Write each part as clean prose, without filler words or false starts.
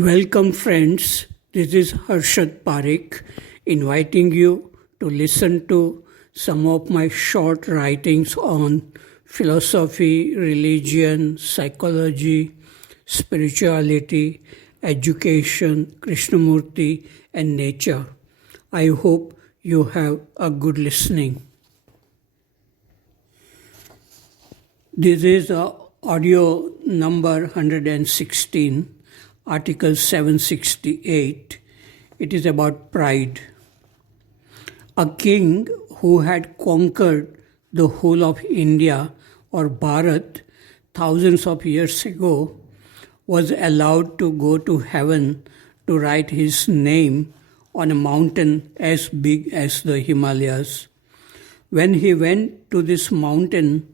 Welcome, friends. This is Harshad Parekh inviting you to listen to some of my short writings on philosophy, religion, psychology, spirituality, education, Krishnamurti, and nature. I hope you have a good listening. This is audio number 116. Article 768. It is about pride. A king who had conquered the whole of India or Bharat thousands of years ago was allowed to go to heaven to write his name on a mountain as big as the Himalayas. When he went to this mountain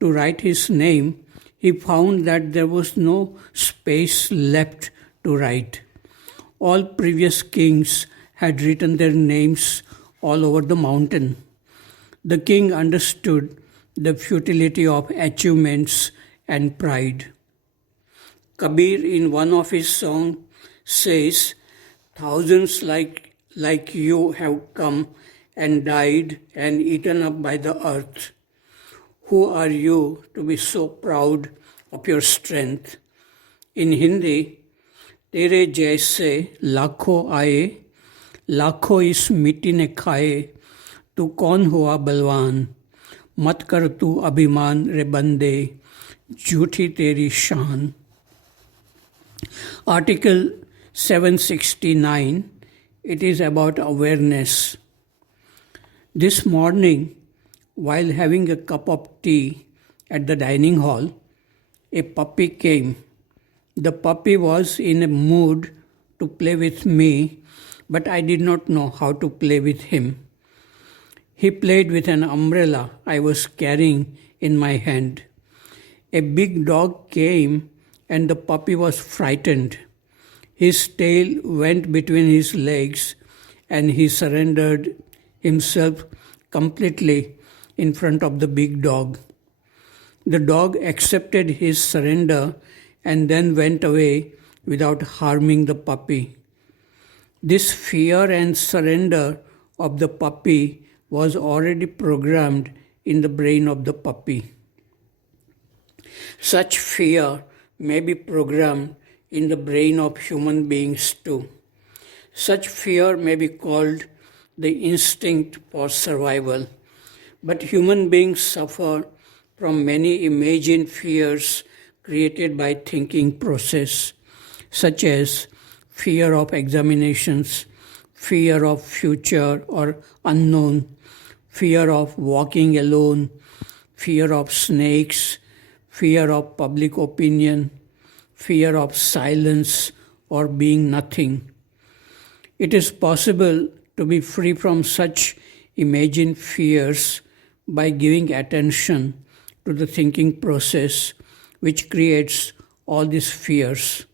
to write his name, he found that there was no space left to write. All previous kings had written their names all over the mountain. The king understood the futility of achievements and pride. Kabir, in one of his songs, says, "Thousands like you have come and died and eaten up by the earth. Who are you to be so proud of your strength?" In Hindi, तेरे जैसे लाखों आए, लाखों इस मिट्टी ने खाए, तू कौन हुआ बलवान, मत कर तू अभिमान रे बंदे, झूठी तेरी शान. Article 769, it is about awareness. This morning, while having a cup of tea at the dining hall, a puppy came. The puppy was in a mood to play with me, but I did not know how to play with him. He played with an umbrella I was carrying in my hand. A big dog came and the puppy was frightened. His tail went between his legs and he surrendered himself completely in front of the big dog. The dog accepted his surrender and then went away without harming the puppy. This fear and surrender of the puppy was already programmed in the brain of the puppy. Such fear may be programmed in the brain of human beings too. Such fear may be called the instinct for survival. But human beings suffer from many imagined fears created by thinking process, such as fear of examinations, fear of future or unknown, fear of walking alone, fear of snakes, fear of public opinion, fear of silence or being nothing. It is possible to be free from such imagined fears by giving attention to the thinking process which creates all these fears.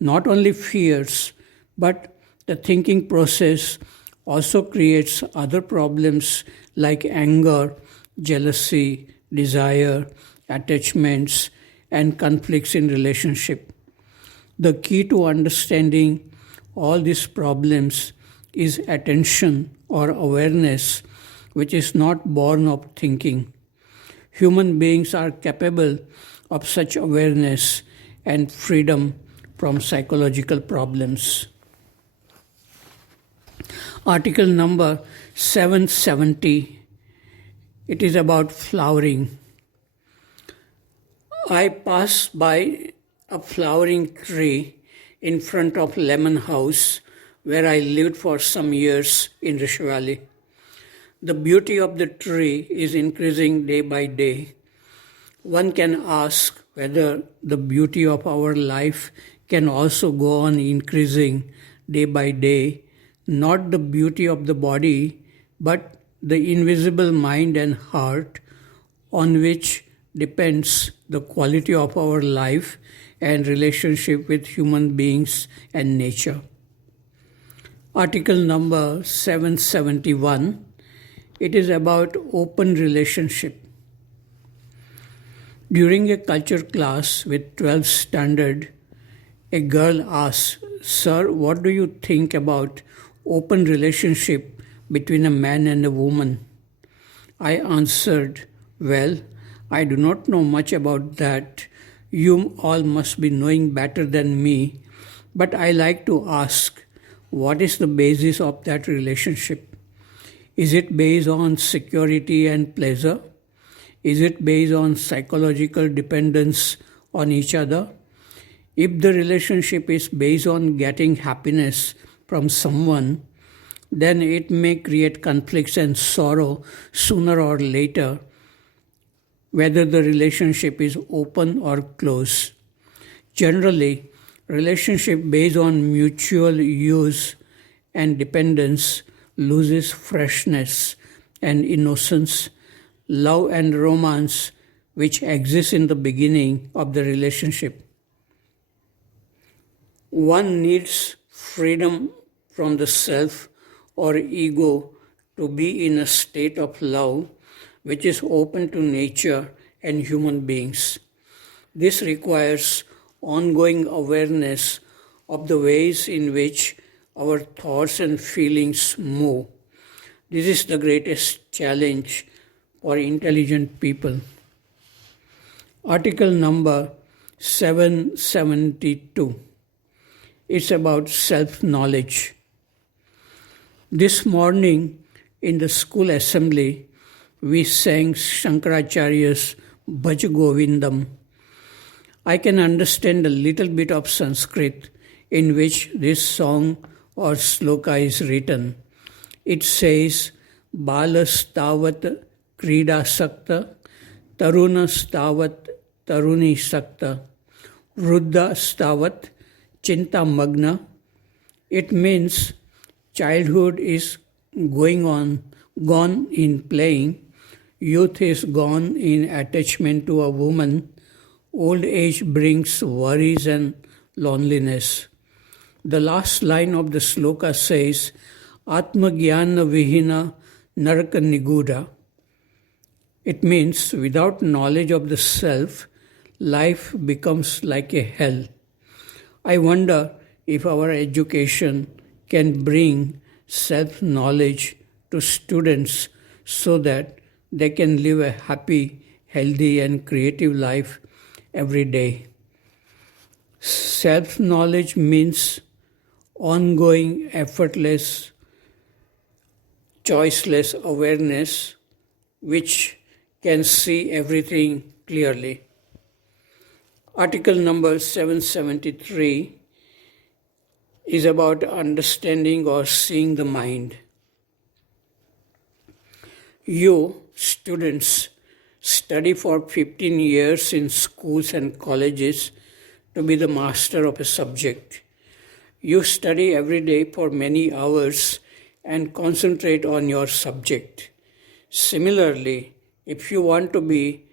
Not only fears, but the thinking process also creates other problems like anger, jealousy, desire, attachments, and conflicts in relationship. The key to understanding all these problems is attention or awareness, which is not born of thinking. Human beings are capable of such awareness and freedom from psychological problems. Article number 770. It is about flowering. I passed by a flowering tree in front of Lemon House where I lived for some years in Rishi Valley. The beauty of the tree is increasing day by day. One can ask whether the beauty of our life can also go on increasing day by day, not the beauty of the body, but the invisible mind and heart on which depends the quality of our life and relationship with human beings and nature. Article number 771. It is about open relationship. During a culture class with 12th standard, A girl asks, "Sir, what do you think about open relationship between a man and a woman?" I answered, "Well, I do not know much about that. You all must be knowing better than me. But I like to ask, what is the basis of that relationship? Is it based on security and pleasure? Is it based on psychological dependence on each other? If the relationship is based on getting happiness from someone, then it may create conflicts and sorrow sooner or later, whether the relationship is open or closed. Generally, relationship based on mutual use and dependence loses freshness and innocence, love and romance which exist in the beginning of the relationship. One needs freedom from the self or ego to be in a state of love which is open to nature and human beings. This requires ongoing awareness of the ways in which our thoughts and feelings move. This is the greatest challenge for intelligent people. Article number 772. It's about self-knowledge. This morning in the school assembly, we sang Shankaracharya's Bhaj Govindam. I can understand a little bit of Sanskrit in which this song or sloka is written. It says, Balastavat Krida Sakta, Tarunastavat Taruni Sakta, Vruddha Stavat Chinta Magna. It means childhood is gone in playing, youth is gone in attachment to a woman, old age brings worries and loneliness. The last line of the sloka says, Atma Jnana Vihina Naraka Niguda. It means without knowledge of the self, life becomes like a hell. I wonder if our education can bring self-knowledge to students so that they can live a happy, healthy and creative life every day. Self-knowledge means ongoing, effortless, choiceless awareness which can see everything clearly. Article number 773 is about understanding or seeing the mind. You, students, study for 15 years in schools and colleges to be the master of a subject. You study every day for many hours and concentrate on your subject. Similarly, if you want to be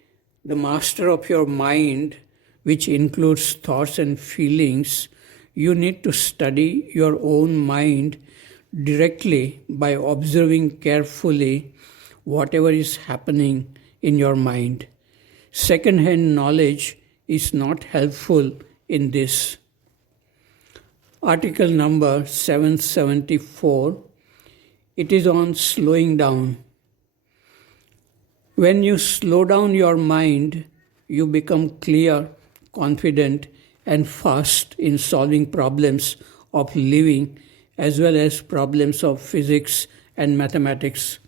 the master of your mind, which includes thoughts and feelings, you need to study your own mind directly by observing carefully whatever is happening in your mind. Second-hand knowledge is not helpful in this. Article number 774, it is on slowing down. When you slow down your mind, you become clear, confident, and fast in solving problems of living as well as problems of physics and mathematics.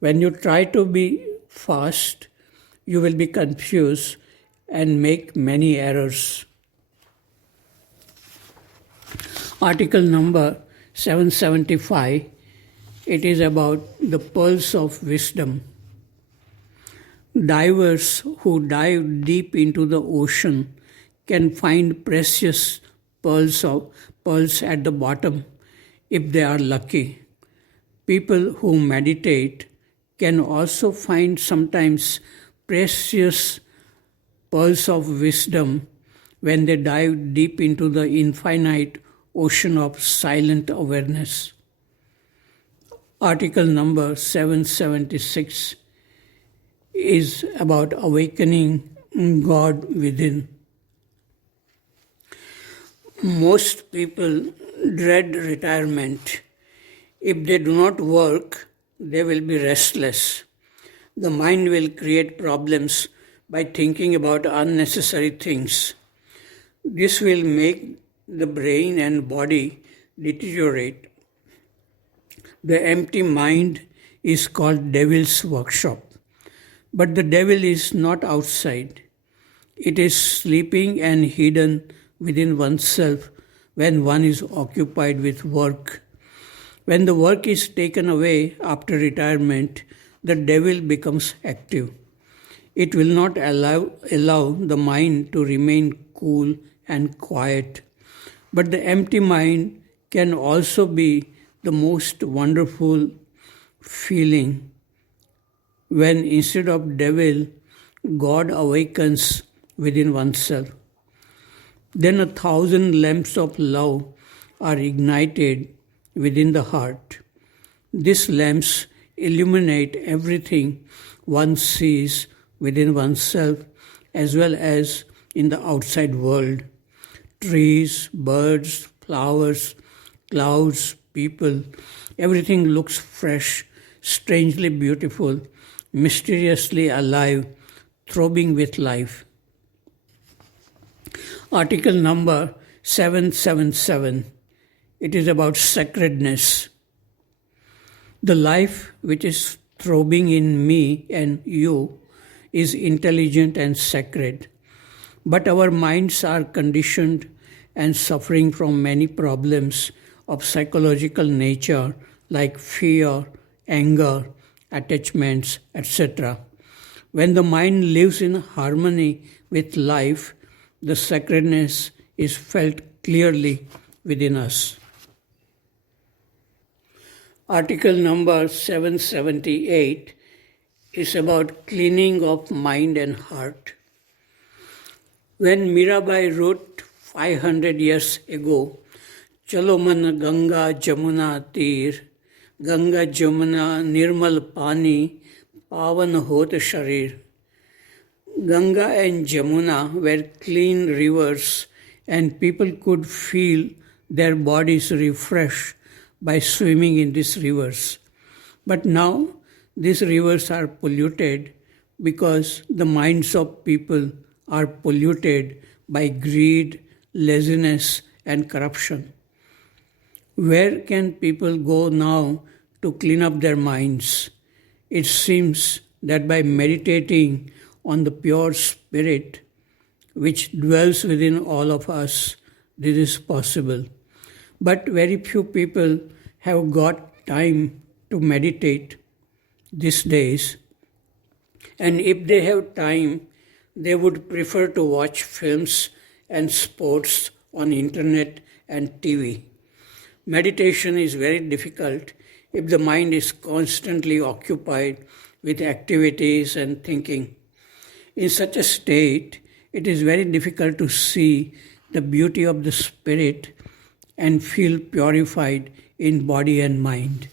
When you try to be fast, you will be confused and make many errors. Article number 775, it is about the pearls of wisdom. Divers who dive deep into the ocean can find precious pearls at the bottom if they are lucky. People who meditate can also find sometimes precious pearls of wisdom when they dive deep into the infinite ocean of silent awareness. Article number 776 is about awakening God within. Most people dread retirement. If they do not work, they will be restless. The mind will create problems by thinking about unnecessary things. This will make the brain and body deteriorate. The empty mind is called devil's workshop. But the devil is not outside. It is sleeping and hidden within oneself when one is occupied with work. When the work is taken away after retirement, the devil becomes active. It will not allow the mind to remain cool and quiet. But the empty mind can also be the most wonderful feeling when instead of devil, God awakens within oneself. Then 1,000 lamps of love are ignited within the heart. These lamps illuminate everything one sees within oneself as well as in the outside world. Trees, birds, flowers, clouds, people, everything looks fresh, strangely beautiful, mysteriously alive, throbbing with life. Article number 777. It is about sacredness. The life which is throbbing in me and you is intelligent and sacred. But our minds are conditioned and suffering from many problems of psychological nature like fear, anger, attachments, etc. When the mind lives in harmony with life, the sacredness is felt clearly within us. Article number 778 is about cleaning of mind and heart. When Mirabai wrote 500 years ago, Chalo man Ganga Jamuna tir, Ganga Jamuna nirmal pani, pavan hot sharir. Ganga and Jamuna were clean rivers and people could feel their bodies refreshed by swimming in these rivers. But now these rivers are polluted because the minds of people are polluted by greed, laziness, and corruption. Where can people go now to clean up their minds? It seems that by meditating on the pure spirit which dwells within all of us, this is possible. But very few people have got time to meditate these days. And if they have time, they would prefer to watch films and sports on internet and TV. Meditation is very difficult if the mind is constantly occupied with activities and thinking. In such a state, it is very difficult to see the beauty of the spirit and feel purified in body and mind.